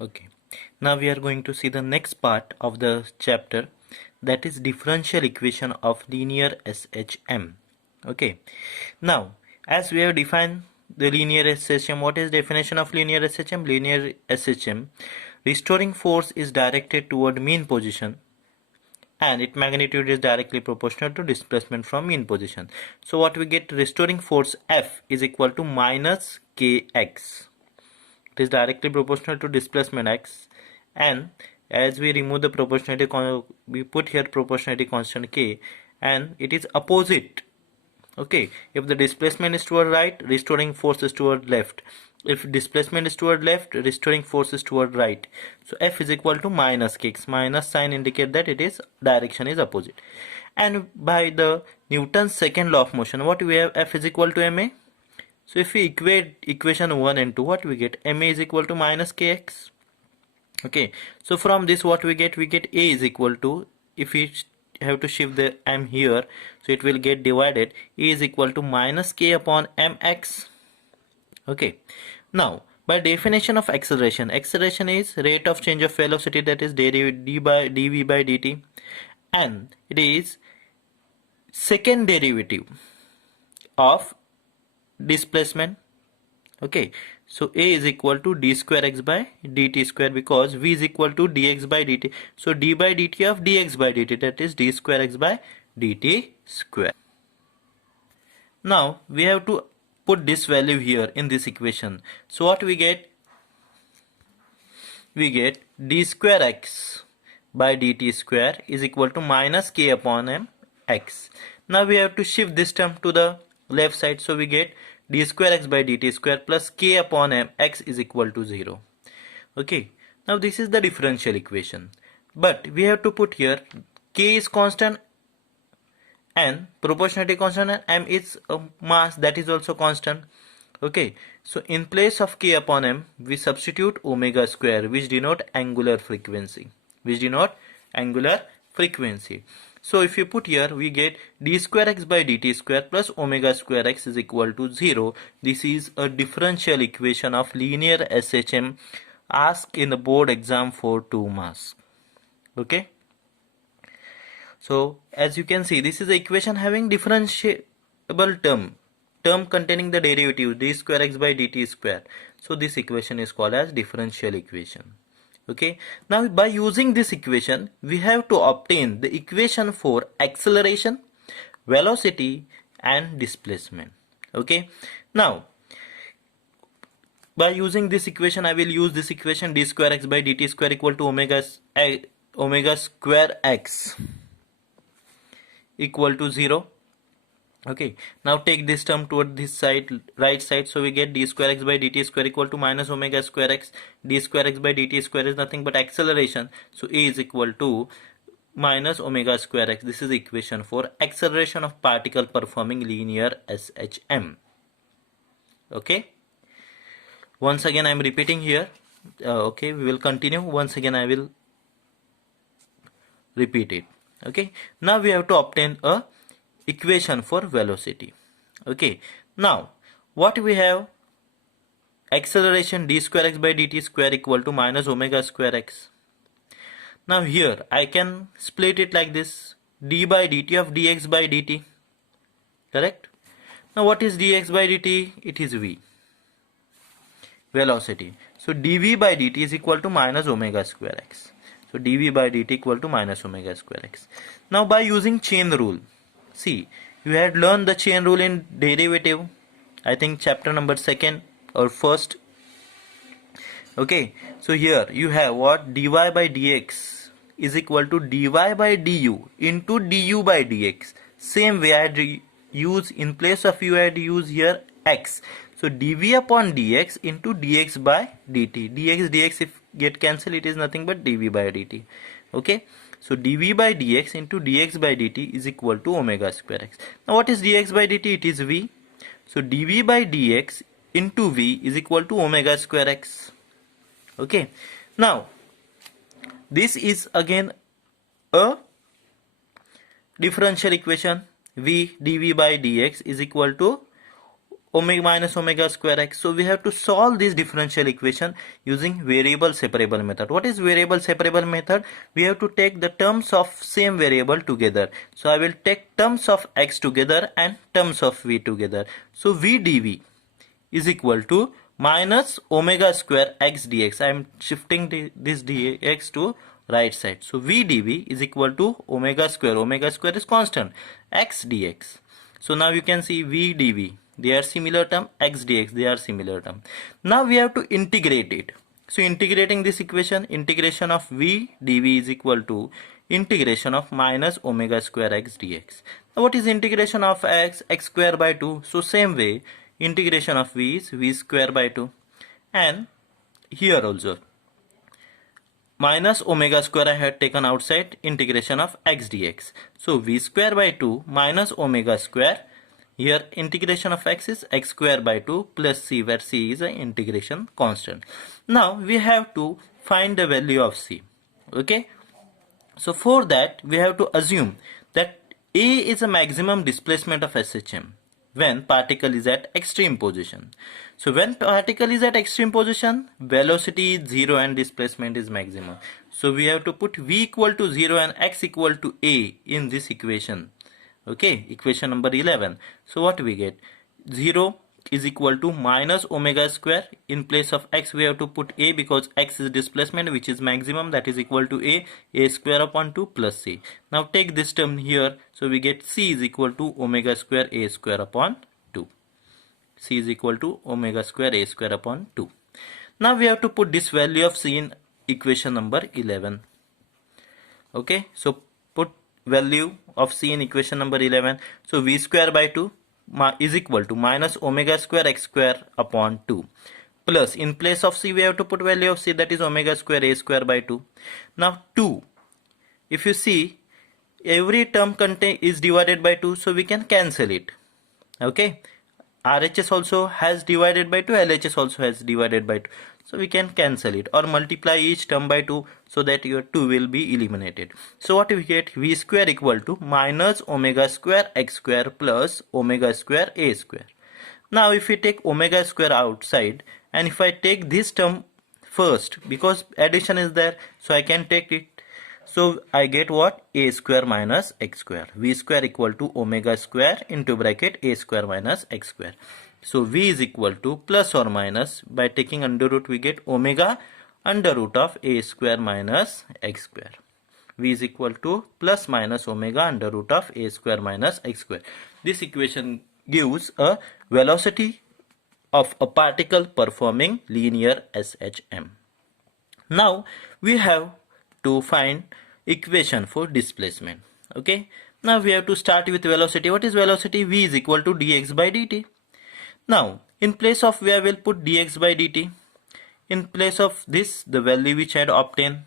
Okay, now we are going to see the next part of the chapter, that is differential equation of linear SHM. Okay, now as we have defined the linear SHM, what is definition of linear SHM? Linear SHM, restoring force is directed toward mean position and its magnitude is directly proportional to displacement from mean position. So what we get, restoring force F is equal to minus kx. It is directly proportional to displacement x, and as we remove the proportionality, we put here proportionality constant k, and it is opposite. Okay, if the displacement is toward right, restoring force is toward left. If displacement is toward left, restoring force is toward right. So F is equal to minus kx. Minus sign indicate that it is direction is opposite. And by the Newton's second law of motion, what we have, F is equal to ma. So if we equate equation 1 and 2, what we get, ma is equal to minus kx. Okay, so from this what we get a is equal to, if we have to shift the m here, so it will get divided, a is equal to minus k upon mx. Okay, now by definition of acceleration, acceleration is rate of change of velocity, that is dv by dt, and it is second derivative of displacement. Okay, so a is equal to d square x by dt square, because v is equal to dx by dt. So d by dt of dx by dt, that is d square x by dt square. Now we have to put this value here in this equation. So what we get? We get d square x by dt square is equal to minus k upon m x. Now we have to shift this term to the left side, so we get d square x by dt square plus k upon m x is equal to 0. Okay, now this is the differential equation, but we have to put here k is constant and proportionality constant, and m is mass, that is also constant. Okay, so in place of k upon m we substitute omega square, which denote angular frequency, So if you put here, we get d square x by dt square plus omega square x is equal to 0. This is a differential equation of linear SHM asked in the board exam for 2 marks. Okay, so as you can see, this is the equation having differentiable term containing the derivative d square x by dt square. So this equation is called as differential equation. Okay, now by using this equation we have to obtain the equation for acceleration, velocity and displacement. Okay, now by using this equation, I will use this equation, d square x by dt square equal to omega square x equal to 0. Okay, now take this term toward this side, right side, so we get d square x by dt square equal to minus omega square x. D square x by dt square is nothing but acceleration, so a is equal to minus omega square x. This is the equation for acceleration of particle performing linear SHM. Okay, once again I am repeating here. Okay, we will continue. Once again I will repeat it. Okay, now we have to obtain a equation for velocity. Okay, now what we have, acceleration d square x by dt square equal to minus omega square x. Now here I can split it like this, d by dt of dx by dt, correct? Now what is dx by dt? It is v, velocity. So dv by dt is equal to minus omega square x. So dv by dt equal to minus omega square x. Now by using chain rule, see, you had learned the chain rule in derivative, I think chapter number 2nd or 1st. Okay, so here you have what, dy by dx is equal to dy by du into du by dx. Same way I had use, in place of u I had use here x. So dv upon dx into dx by dt. Dx if get cancelled, it is nothing but dv by dt. Okay, so dv by dx into dx by dt is equal to omega square x. Now what is dx by dt? It is v. So dv by dx into v is equal to omega square x. Okay, now this is again a differential equation. V dv by dx is equal to omega minus omega square x. So we have to solve this differential equation using variable separable method. What is variable separable method? We have to take the terms of same variable together. So I will take terms of x together and terms of v together. So v dv is equal to minus omega square x dx. I am shifting this dx to right side. So v dv is equal to omega square is constant, x dx. So now you can see v dv, they are similar term, x dx, they are similar term. Now we have to integrate it. So integrating this equation, integration of v dv is equal to integration of minus omega square x dx. Now what is integration of x? X square by 2. So same way, integration of v is v square by 2. And here also, minus omega square I had taken outside, integration of x dx. So v square by 2 minus omega square. Here integration of x is x square by 2 plus c, where c is an integration constant. Now we have to find the value of c. Okay. So for that we have to assume that A is a maximum displacement of SHM when particle is at extreme position. So when particle is at extreme position, velocity is 0 and displacement is maximum. So we have to put v equal to 0 and x equal to A in this equation. Okay, equation number 11. So what we get? 0 is equal to minus omega square. In place of x we have to put A because x is displacement which is maximum, that is equal to A square upon 2 plus c. Now take this term here, so we get c is equal to omega square A square upon 2. C is equal to omega square A square upon 2. Now we have to put this value of c in equation number 11. Okay, so put value of c in equation number 11. So v square by 2 is equal to minus omega square x square upon 2 plus, in place of c we have to put value of c, that is omega square A square by 2. Now 2, if you see, every term is divided by 2, so we can cancel it. Okay, RHS also has divided by 2, LHS also has divided by 2, so we can cancel it or multiply each term by 2 so that your 2 will be eliminated. So what we get? V square equal to minus omega square x square plus omega square A square. Now if we take omega square outside and if I take this term first, because addition is there, so I can take it. So I get what? A square minus x square. V square equal to omega square into bracket A square minus x square. So v is equal to plus or minus, by taking under root we get omega under root of A square minus x square. V is equal to plus minus omega under root of A square minus x square. This equation gives a velocity of a particle performing linear SHM. Now we have to find equation for displacement. Okay, now we have to start with velocity. What is velocity? V is equal to dx by dt. Now in place of v I will put dx by dt. In place of this, the value which I had obtained.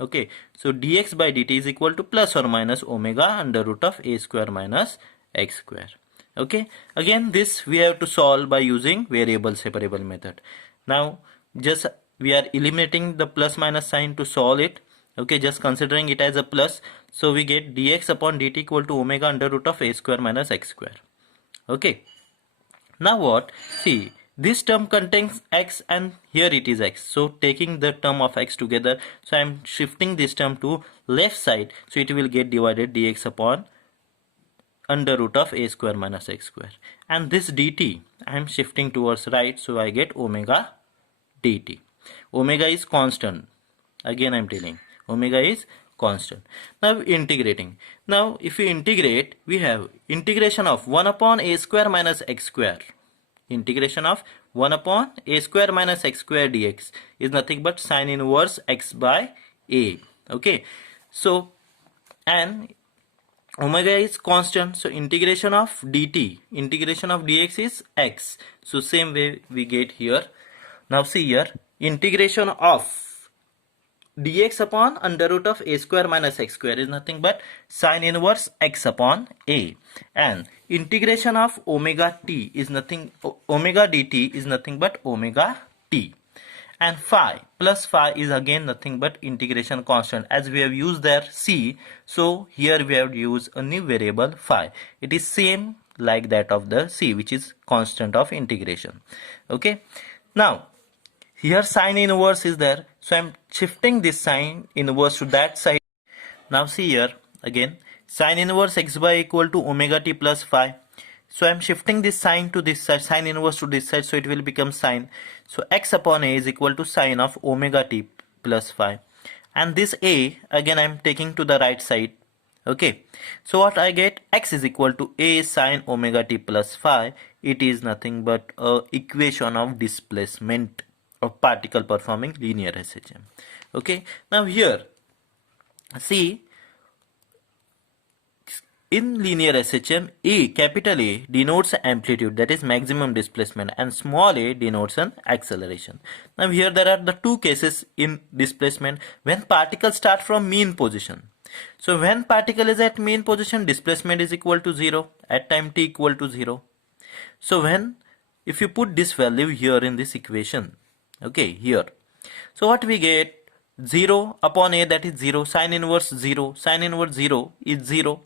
Okay, so dx by dt is equal to plus or minus omega under root of A square minus x square. Okay, again this we have to solve by using variable separable method. Now just we are eliminating the plus minus sign to solve it. Okay, just considering it as a plus, so we get dx upon dt equal to omega under root of A square minus x square. Okay, now what? See, this term contains x and here it is x, so taking the term of x together, so I am shifting this term to left side, so it will get divided dx upon under root of A square minus x square, and this dt I am shifting towards right, so I get omega dt. Omega is constant, again I am telling, omega is constant. Now integrating. Now if we integrate, we have integration of 1 upon A square minus x square. Integration of 1 upon A square minus x square dx is nothing but sine inverse x by A. Okay, so and omega is constant, so integration of dt, integration of dx is x, so same way we get here. Now see here, integration of dx upon under root of A square minus x square is nothing but sine inverse x upon A, and integration of omega t is nothing, omega dt is nothing but omega t, and phi plus phi is again nothing but integration constant. As we have used there c, so here we have used a new variable phi. It is same like that of the c, which is constant of integration. Okay, now here sine inverse is there, so I'm shifting this sine inverse to that side. Now see here again, sine inverse x by equal to omega t plus phi. So I'm shifting this sine to this side, sine inverse to this side, so it will become sine. So x upon a is equal to sine of omega t plus phi. And this a again I'm taking to the right side. Okay, so what I get, x is equal to a sine omega t plus phi. It is nothing but a equation of displacement of particle performing linear SHM. Okay, now here see, in linear SHM, A, capital A denotes amplitude, that is maximum displacement, and small a denotes an acceleration. Now here there are the two cases in displacement when particles start from mean position. So when particle is at mean position, displacement is equal to 0 at time t equal to 0. So if you put this value here in this equation, okay, here, so what we get, 0 upon a, that is 0, sine inverse 0, sine inverse 0 is 0,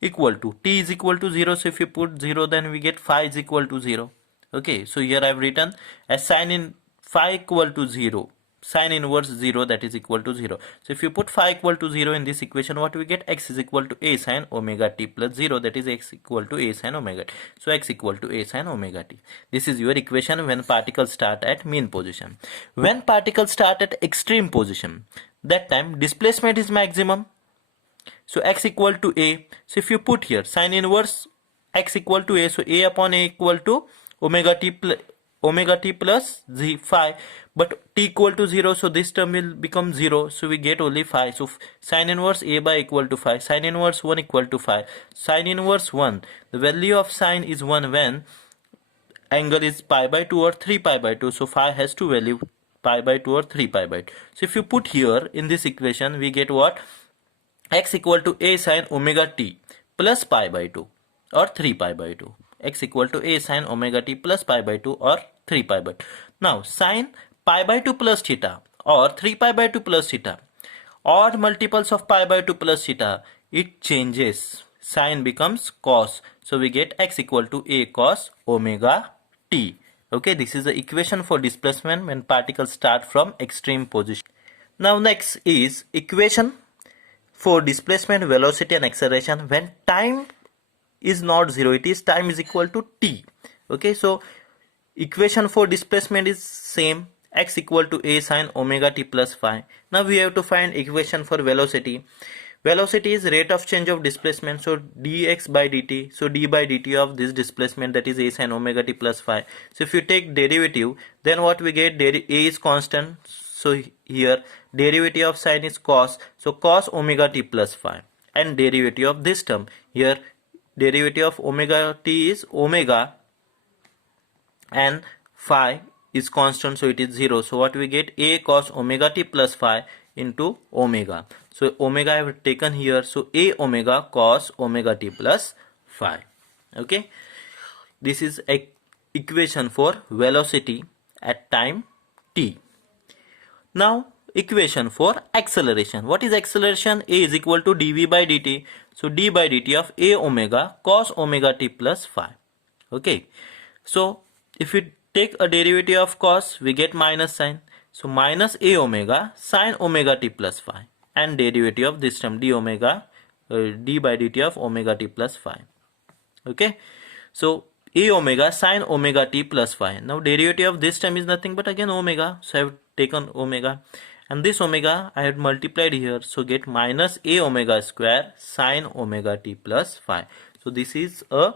equal to t is equal to 0. So if you put 0, then we get phi is equal to 0. Okay, so here I have written as sine in phi equal to 0, sine inverse 0, that is equal to 0. So if you put phi equal to 0 in this equation, what we get, x is equal to a sine omega t plus 0, that is x equal to a sine omega t. So x equal to a sine omega t. This is your equation when particles start at mean position. When particles start at extreme position, that time displacement is maximum. So x equal to a. So if you put here sine inverse x equal to a, so a upon a equal to omega t plus z phi, but t equal to 0, so this term will become 0, so we get only phi. So sine inverse a by equal to phi, sine inverse 1 equal to phi, sine inverse 1, the value of sine is 1 when angle is pi by 2 or 3 pi by 2, so phi has to value pi by 2 or 3 pi by 2. So if you put here in this equation, we get what, x equal to a sine omega t plus pi by 2 or 3 pi by 2. X equal to a sine omega t plus pi by 2 or 3 pi by 2. Now sine pi by 2 plus theta or 3 pi by 2 plus theta, odd multiples of pi by 2 plus theta, it changes. Sine becomes cos. So we get x equal to a cos omega t. Okay, this is the equation for displacement when particles start from extreme position. Now next is equation for displacement, velocity and acceleration when time is not 0, it is time is equal to t. Okay, so equation for displacement is same, x equal to a sine omega t plus phi. Now we have to find equation for velocity. Velocity is rate of change of displacement, so dx by dt, so d by dt of this displacement, that is a sine omega t plus phi. So if you take derivative, then what we get, a is constant, so here derivative of sine is cos, so cos omega t plus phi, and derivative of this term, here derivative of omega t is omega and phi is constant, so it is 0. So what we get, a cos omega t plus phi into omega. So omega I have taken here, so a omega cos omega t plus phi. Okay, this is a equation for velocity at time t. Now equation for acceleration. What is acceleration? A is equal to dv by dt. So d by dt of a omega cos omega t plus phi. Okay, so if we take a derivative of cos, we get minus sign. So minus a omega sine omega t plus phi, and derivative of this term d omega d by dt of omega t plus phi. Okay, so a omega sine omega t plus phi. Now derivative of this term is nothing but again omega, so I have taken omega, and this omega I had multiplied here, so get minus a omega square sine omega t plus phi. So this is a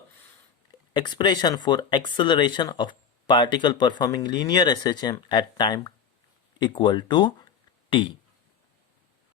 expression for acceleration of particle performing linear SHM at time equal to t.